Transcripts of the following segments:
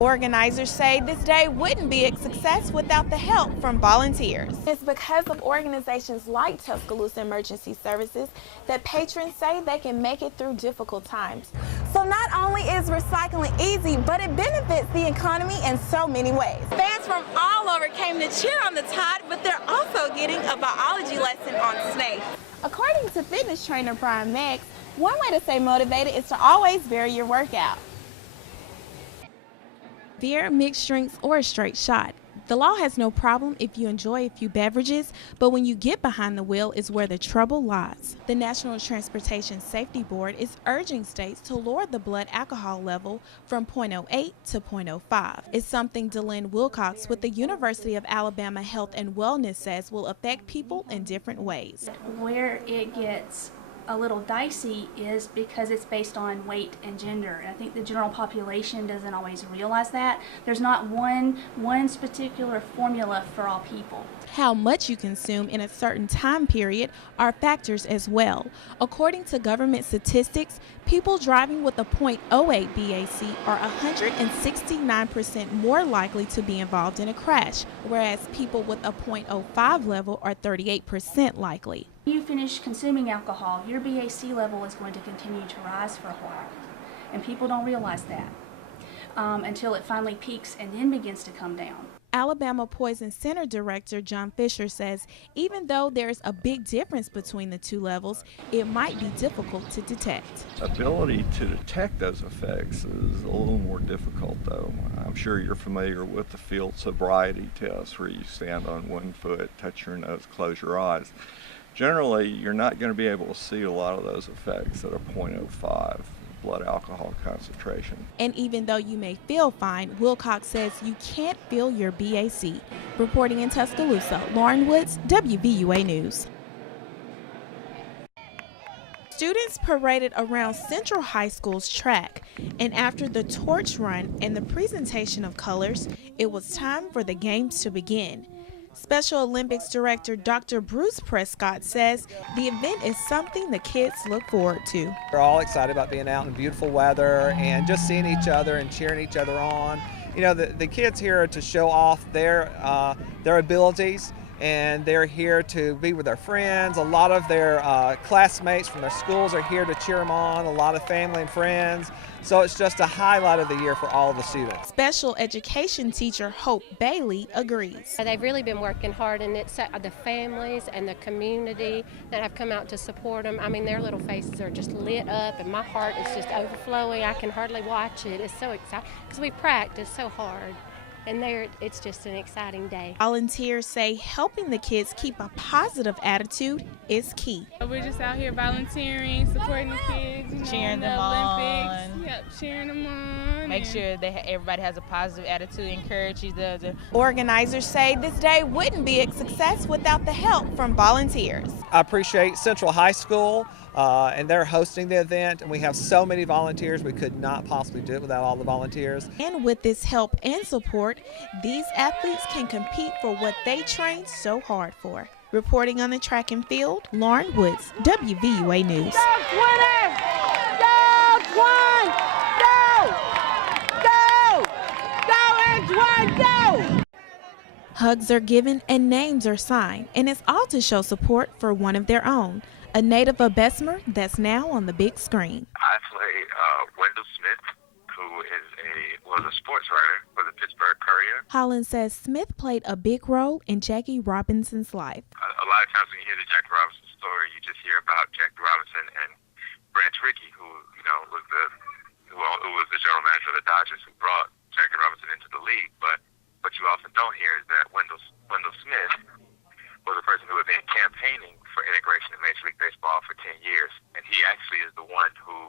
Organizers say this day wouldn't be a success without the help from volunteers. It's because of organizations like Tuscaloosa Emergency Services that patrons say they can make it through difficult times. So not only is recycling easy, but it benefits the economy in so many ways. Fans from all over came to cheer on the Tide, but they're also getting a biology lesson on snakes. According to fitness trainer Brian Meggs, one way to stay motivated is to always vary your workout. Beer, mixed drinks, or a straight shot. The law has no problem if you enjoy a few beverages, but when you get behind the wheel is where the trouble lies. The National Transportation Safety Board is urging states to lower the blood alcohol level from 0.08 to 0.05. It's something Delynn Wilcox with the University of Alabama Health and Wellness says will affect people in different ways. Where it gets a little dicey is because it's based on weight and gender. I think the general population doesn't always realize that. There's not one particular formula for all people. How much you consume in a certain time period are factors as well. According to government statistics, people driving with a 0.08 BAC are 169% more likely to be involved in a crash, whereas people with a 0.05 level are 38% likely. When you finish consuming alcohol, your BAC level is going to continue to rise for a while, and people don't realize that until it finally peaks and then begins to come down. Alabama Poison Center Director John Fisher says even though there's a big difference between the two levels, it might be difficult to detect. Ability to detect those effects is a little more difficult, though. I'm sure you're familiar with the field sobriety test where you stand on one foot, touch your nose, close your eyes. Generally, you're not going to be able to see a lot of those effects at a 0.05 blood alcohol concentration. And even though you may feel fine, Wilcox says you can't feel your BAC. Reporting in Tuscaloosa, Lauren Woods, WVUA News. Students paraded around Central High School's track, and after the torch run and the presentation of colors, it was time for the games to begin. Special Olympics Director Dr. Bruce Prescott says the event is something the kids look forward to. We're all excited about being out in beautiful weather and just seeing each other and cheering each other on. You know, the kids here are to show off their abilities, and they're here to be with their friends. A lot of their classmates from their schools are here to cheer them on, a lot of family and friends. So it's just a highlight of the year for all of the students. Special education teacher Hope Bailey agrees. They've really been working hard, and it's the families and the community that have come out to support them. I mean, their little faces are just lit up, and my heart is just overflowing. I can hardly watch it. It's so exciting because we practice so hard. And it's just an exciting day. Volunteers say helping the kids keep a positive attitude is key. We're just out here volunteering, supporting the kids, cheering them Olympics. on. Yep, cheering them on. Make sure everybody has a positive attitude, encourage each other. Organizers say this day wouldn't be a success without the help from volunteers. I appreciate Central High School and they're hosting the event, and we have so many volunteers. We could not possibly do it without all the volunteers. And with this help and support, these athletes can compete for what they trained so hard for. Reporting on the track and field, Lauren Woods, WVUA News. Dogs winning! Dogs won! Go! Go! Go, Edgewood, go! Hugs are given and names are signed, and it's all to show support for one of their own, a native of Bessemer that's now on the big screen. I play Wendell Smith, who was a sports writer for the Pittsburgh Courier. Holland says Smith played a big role in Jackie Robinson's life. A lot of times when you hear the Jackie Robinson story, you just hear about Jackie Robinson and Branch Rickey, who was the general manager of the Dodgers, who brought Jackie Robinson into the league. But what you often don't hear is that Wendell Smith was a person who had been campaigning for integration in Major League Baseball for 10 years, and he actually is the one who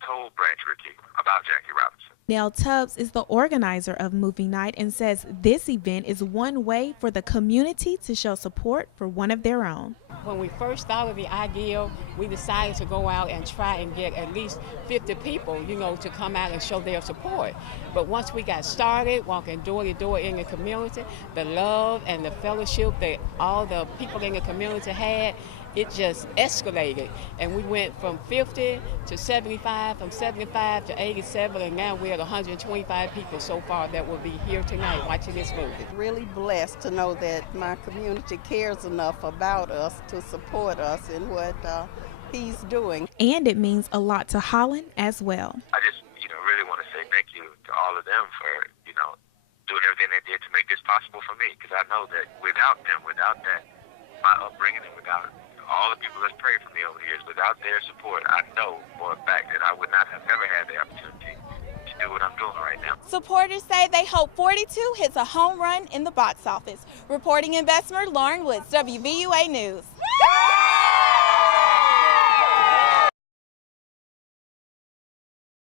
told Branch Rickey about Jackie Robinson. Nell Tubbs is the organizer of Movie Night and says this event is one way for the community to show support for one of their own. When we first started the idea, we decided to go out and try and get at least 50 people, to come out and show their support. But once we got started, walking door to door in the community, the love and the fellowship that all the people in the community had, it just escalated. And we went from 50 to 75, from 75 to 87, and now we're at 125 people so far that will be here tonight watching this movie. Really blessed to know that my community cares enough about us to support us in what he's doing. And it means a lot to Holland as well. I just, really want to say thank you to all of them for, doing everything they did to make this possible for me. Because I know that without them, without that, my upbringing, and without all the people that's prayed for me over the years, without their support, I know for a fact that I would not have ever had the opportunity to do what I'm doing right now. Supporters say they hope 42 hits a home run in the box office. Reporting in Bessemer, Lauren Woods, WVUA News.